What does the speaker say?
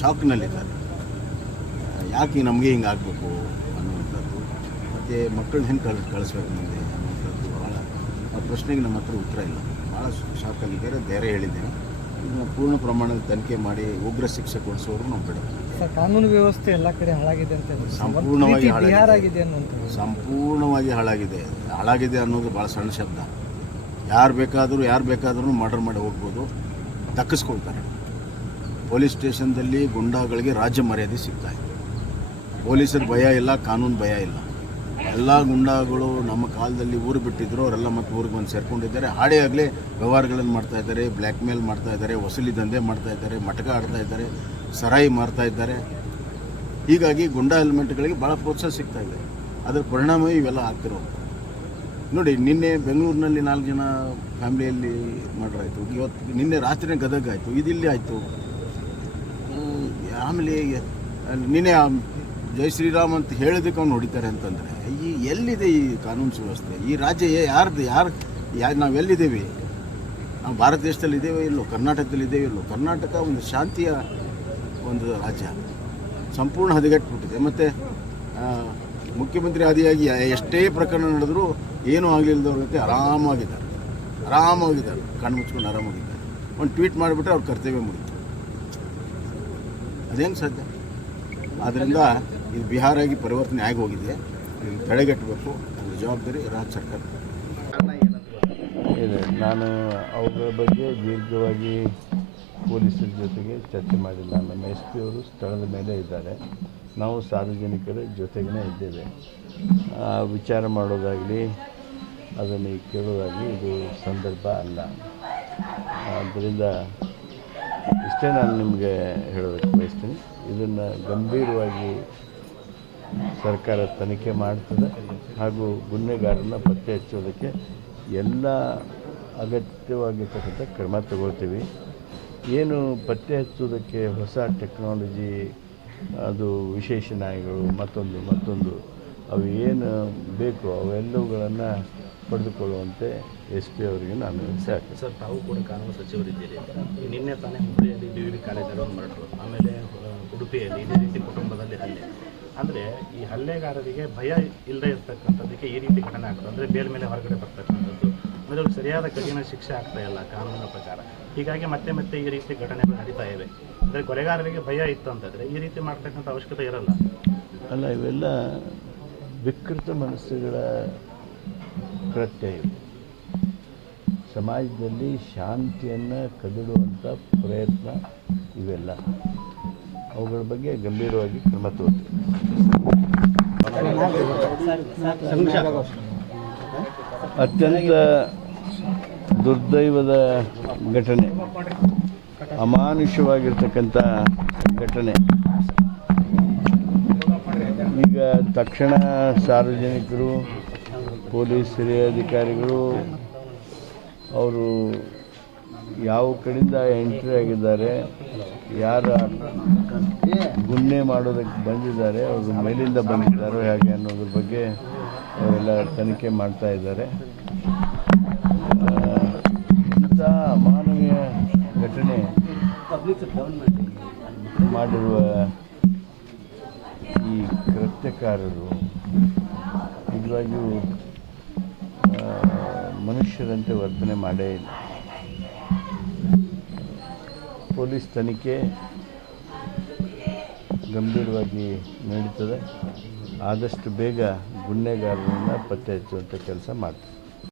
ಶಾಕ್ನಲ್ಲಿದ್ದಾರೆ. ಯಾಕೆ ನಮಗೆ ಹಿಂಗೆ ಆಗಬೇಕು ಅನ್ನುವಂಥದ್ದು ಮತ್ತು ಮಕ್ಕಳನ್ನ ಹೆಂಗೆ ಕಳ್ ಕಳಿಸ್ಬೇಕು ಮುಂದೆ ಅನ್ನುವಂಥದ್ದು ಭಾಳ ಆ ಪ್ರಶ್ನೆಗೆ ನಮ್ಮ ಹತ್ರ ಉತ್ತರ ಇಲ್ಲ. ಭಾಳ ಶಾಕಲ್ಲಿದ್ದಾರೆ ಧೈರ್ಯ ಹೇಳಿದ್ದೇನೆ. ಇದನ್ನು ಪೂರ್ಣ ಪ್ರಮಾಣದ ತನಿಖೆ ಮಾಡಿ ಉಗ್ರ ಶಿಕ್ಷೆ ಕೊಡಿಸೋರು ನಾವು ಬಿಡೋದು ಕಾನೂನು ವ್ಯವಸ್ಥೆ ಎಲ್ಲ ಕಡೆ ಹಾಳಾಗಿದೆ ಅಂತ ಸಂಪೂರ್ಣವಾಗಿ ಹಾಳಾಗಿದೆ. ಸಂಪೂರ್ಣವಾಗಿ ಹಾಳಾಗಿದೆ. ಹಾಳಾಗಿದೆ ಅನ್ನೋದು ಭಾಳ ಸಣ್ಣ ಶಬ್ದ. ಯಾರು ಬೇಕಾದರೂ ಯಾರು ಬೇಕಾದರೂ ಮರ್ಡರ್ ಮಾಡಿ ಹೋಗ್ಬೋದು. ದಕ್ಕಿಸ್ಕೊಳ್ತಾರೆ ಪೊಲೀಸ್ ಸ್ಟೇಷನ್ದಲ್ಲಿ ಗುಂಡಾಗಳಿಗೆ ರಾಜ್ಯ ಮರ್ಯಾದೆ ಸಿಗ್ತಾ ಇದೆ. ಪೊಲೀಸರ ಭಯ ಇಲ್ಲ, ಕಾನೂನು ಭಯ ಇಲ್ಲ. ಎಲ್ಲ ಗುಂಡಾಗಳು ನಮ್ಮ ಕಾಲದಲ್ಲಿ ಊರು ಬಿಟ್ಟಿದ್ರು, ಅವರೆಲ್ಲ ಮತ್ತೆ ಊರಿಗೆ ಬಂದು ಸೇರ್ಕೊಂಡಿದ್ದಾರೆ. ಹಾಡೇ ಆಗಲೇ ವ್ಯವಹಾರಗಳನ್ನು ಮಾಡ್ತಾ ಇದ್ದಾರೆ, ಬ್ಲ್ಯಾಕ್ ಮೇಲ್ ಮಾಡ್ತಾ ಇದ್ದಾರೆ, ವಸೂಲಿ ದಂಧೆ ಮಾಡ್ತಾ ಇದ್ದಾರೆ, ಮಟಕ ಆಡ್ತಾ ಇದ್ದಾರೆ, ಸರಾಯಿ ಮಾರ್ತಾ ಇದ್ದಾರೆ. ಹೀಗಾಗಿ ಗುಂಡಾ ಹೆಲ್ಮೆಟ್ಗಳಿಗೆ ಭಾಳ ಪ್ರೋತ್ಸಾಹ ಸಿಗ್ತಾ ಇದೆ. ಅದರ ಪರಿಣಾಮ ಇವೆಲ್ಲ ಆಗ್ತಿರೋದು ನೋಡಿ, ನಿನ್ನೆ ಬೆಂಗಳೂರಿನಲ್ಲಿ ನಾಲ್ಕು ಜನ ಫ್ಯಾಮಿಲಿಯಲ್ಲಿ ಮರ್ಡರ್ ಆಯಿತು. ಇವತ್ತು ನಿನ್ನೆ ರಾತ್ರಿನೇ ಗದಗ ಆಯಿತು. ಇದಿಲ್ಲಿ ಆಯಿತು. ಆಮೇಲೆ ನಿನ್ನೆ ಜೈ ಶ್ರೀರಾಮ್ ಅಂತ ಹೇಳೋದಕ್ಕೆ ಅವ್ನು ಹೊಡಿತಾರೆ ಅಂತಂದರೆ, ಈ ಎಲ್ಲಿದೆ ಈ ಕಾನೂನು ಸುವ್ಯವಸ್ಥೆ? ಈ ರಾಜ್ಯ ಯಾರ್ದು ಯಾರು ಯಾರು ನಾವು ಎಲ್ಲಿದ್ದೇವೆ? ನಾವು ಭಾರತ ದೇಶದಲ್ಲಿ ಇದ್ದೇವೆ ಇಲ್ಲೋ ಕರ್ನಾಟಕದಲ್ಲಿ ಇದ್ದೇವೆ ಇಲ್ಲೋ? ಕರ್ನಾಟಕ ಒಂದು ಶಾಂತಿಯ ಒಂದು ರಾಜ್ಯ. ಸಂಪೂರ್ಣ ಹದಗೆಟ್ಬಿಟ್ಟಿದೆ. ಮತ್ತು ಮುಖ್ಯಮಂತ್ರಿ ಆದಿಯಾಗಿ ಎಷ್ಟೇ ಪ್ರಕರಣ ನಡೆದರೂ ಏನೂ ಆಗಲಿಲ್ಲದವ್ರ ಜೊತೆ ಆರಾಮಾಗಿದ್ದಾರೆ. ಆರಾಮಾಗಿದ್ದಾರೆ. ಕಣ್ಣು ಮುಚ್ಕೊಂಡು ಆರಾಮಾಗಿದ್ದಾರೆ. ಒಂದು ಟ್ವೀಟ್ ಮಾಡಿಬಿಟ್ರೆ ಅವ್ರ ಕರ್ತವ್ಯ ಮುಗಿತು. ಅದೇನು ಸಾಧ್ಯ? ಆದ್ದರಿಂದ ಇದು ಬಿಹಾರಾಗಿ ಪರಿವರ್ತನೆ ಆಗಿ ಹೋಗಿದೆ. ಇದನ್ನು ತಡೆಗಟ್ಟಬೇಕು. ಅದರ ಜವಾಬ್ದಾರಿ ರಾಜ್ಯ ಸರ್ಕಾರ. ಇದೆ. ನಾನು ಅವುಗಳ ಬಗ್ಗೆ ದೀರ್ಘವಾಗಿ ಪೊಲೀಸರ ಜೊತೆಗೆ ಚರ್ಚೆ ಮಾಡಿಲ್ಲ. ನಮ್ಮ ಎಸ್ ಪಿ ಅವರು ಸ್ಥಳದ ಮೇಲೆ ಇದ್ದಾರೆ. ನಾವು ಸಾರ್ವಜನಿಕರ ಜೊತೆಗೇ ಇದ್ದೇವೆ. ವಿಚಾರ ಮಾಡೋದಾಗಲಿ, ಅದನ್ನು ಕೇಳೋದಾಗಲಿ ಇದು ಸಂದರ್ಭ ಅಲ್ಲ. ಆದ್ದರಿಂದ ಇಷ್ಟೇ ನಾನು ನಿಮಗೆ ಹೇಳೋದಕ್ಕೆ ಬಯಸ್ತೀನಿ. ಇದನ್ನು ಗಂಭೀರವಾಗಿ ಸರ್ಕಾರ ತನಿಖೆ ಮಾಡ್ತದೆ ಹಾಗೂ ಗುನ್ನೆಗಾರನ ಪತ್ತೆ ಹಚ್ಚೋದಕ್ಕೆ ಎಲ್ಲ ಅಗತ್ಯವಾಗಿರ್ತಕ್ಕಂಥ ಕ್ರಮ ತಗೊಳ್ತೀವಿ. ಏನು ಪತ್ತೆ ಹಚ್ಚೋದಕ್ಕೆ ಹೊಸ ಟೆಕ್ನಾಲಜಿ, ಅದು ವಿಶೇಷ ನಾಯಿಗಳು, ಮತ್ತೊಂದು ಮತ್ತೊಂದು ಅವು ಏನು ಬೇಕು ಅವೆಲ್ಲವುಗಳನ್ನು ಪಡೆದುಕೊಳ್ಳುವಂತೆ ಎಸ್ ಪಿ ಅವರಿಗೆ ನಾನು ಸಾಕು ಸರ್ ತಾವು ಕೂಡ ಕಾನೂನು ಸಚಿವರಿದ್ದೀರಿ ಈ ನಿನ್ನೆ ತಾನೇ ಹುಬ್ಬಳ್ಳಿಯಲ್ಲಿ ಡಿ ವಿ ಕಾಲೇಜಲ್ಲಿ ಒಂದು ಮಾಡಿದ್ರು. ಆಮೇಲೆ ಉಡುಪಿಯಲ್ಲಿ ಇದೇ ರೀತಿ ಕುಟುಂಬದಲ್ಲಿ ಹಲ್ಲೆ. ಅಂದರೆ ಈ ಹಲ್ಲೆಗಾರರಿಗೆ ಭಯ ಇಲ್ಲದೆ ಇರ್ತಕ್ಕಂಥದ್ದಕ್ಕೆ ಈ ರೀತಿ ಘಟನೆ ಆಗ್ತದೆ. ಅಂದರೆ ಬೇಲ್ ಮೇಲೆ ಹೊರಗಡೆ ಬರ್ತಕ್ಕಂಥದ್ದು. ಅಂದರೆ ಅವ್ರಿಗೆ ಸರಿಯಾದ ಕಠಿಣ ಶಿಕ್ಷೆ ಆಗ್ತಾ ಇಲ್ಲ ಕಾನೂನಿನ ಪ್ರಕಾರ. ಹೀಗಾಗಿ ಮತ್ತೆ ಮತ್ತೆ ಈ ರೀತಿ ಘಟನೆಗಳು ನಡೀತಾ ಇವೆ. ಅಂದರೆ ಕೊಲೆಗಾರರಿಗೆ ಭಯ ಇತ್ತು ಅಂತಂದರೆ ಈ ರೀತಿ ಮಾಡ್ತಕ್ಕಂಥ ಅವಶ್ಯಕತೆ ಇರಲ್ಲ. ಅಲ್ಲ ಇವೆಲ್ಲ ವಿಕೃತ ಮನಸ್ಸುಗಳ ಕೃತ್ಯ ಇದು ಸಮಾಜದಲ್ಲಿ ಶಾಂತಿಯನ್ನು ಕದಡುವಂಥ ಪ್ರಯತ್ನ ಇವೆಲ್ಲ. ಅವುಗಳ ಬಗ್ಗೆ ಗಂಭೀರವಾಗಿ ಕ್ರಮ ತೋರಿಸಿ. ಅತ್ಯಂತ ದುರ್ದೈವದ ಘಟನೆ. ಅಮಾನುಷವಾಗಿರ್ತಕ್ಕಂಥ ಘಟನೆ. ತಕ್ಷಣ ಸಾರ್ವಜನಿಕರು, ಪೊಲೀಸ್ ಹಿರಿಯ ಅಧಿಕಾರಿಗಳು, ಅವರು ಯಾವ ಕಡೆಯಿಂದ ಎಂಟ್ರಿ ಆಗಿದ್ದಾರೆ, ಯಾರು ಗುನ್ನೆ ಮಾಡೋದಕ್ಕೆ ಬಂದಿದ್ದಾರೆ, ಅವರು ಮೇಲಿಂದ ಬಂದಿದ್ದಾರೋ ಹೇಗೆ ಅನ್ನೋದ್ರ ಬಗ್ಗೆ ಅವರೆಲ್ಲ ತನಿಖೆ ಮಾಡ್ತಾ ಇದ್ದಾರೆ. ಇಂಥ ಅಮಾನವೀಯ ಘಟನೆ ಮಾಡಿರುವ ಈ ಕೃತ್ಯಕಾರರು ನಿಜವಾಗಿಯೂ ಮನುಷ್ಯರಂತೆ ವರ್ತನೆ ಮಾಡೇ ಇಲ್ಲ. ಪೊಲೀಸ್ ತನಿಖೆ ಗಂಭೀರವಾಗಿ ನಡೀತದೆ. ಆದಷ್ಟು ಬೇಗ ಗುನ್ನೆಗಾರರನ್ನು ಪತ್ತೆ ಹಚ್ಚುವಂಥ ಕೆಲಸ ಮಾಡ್ತಾರೆ.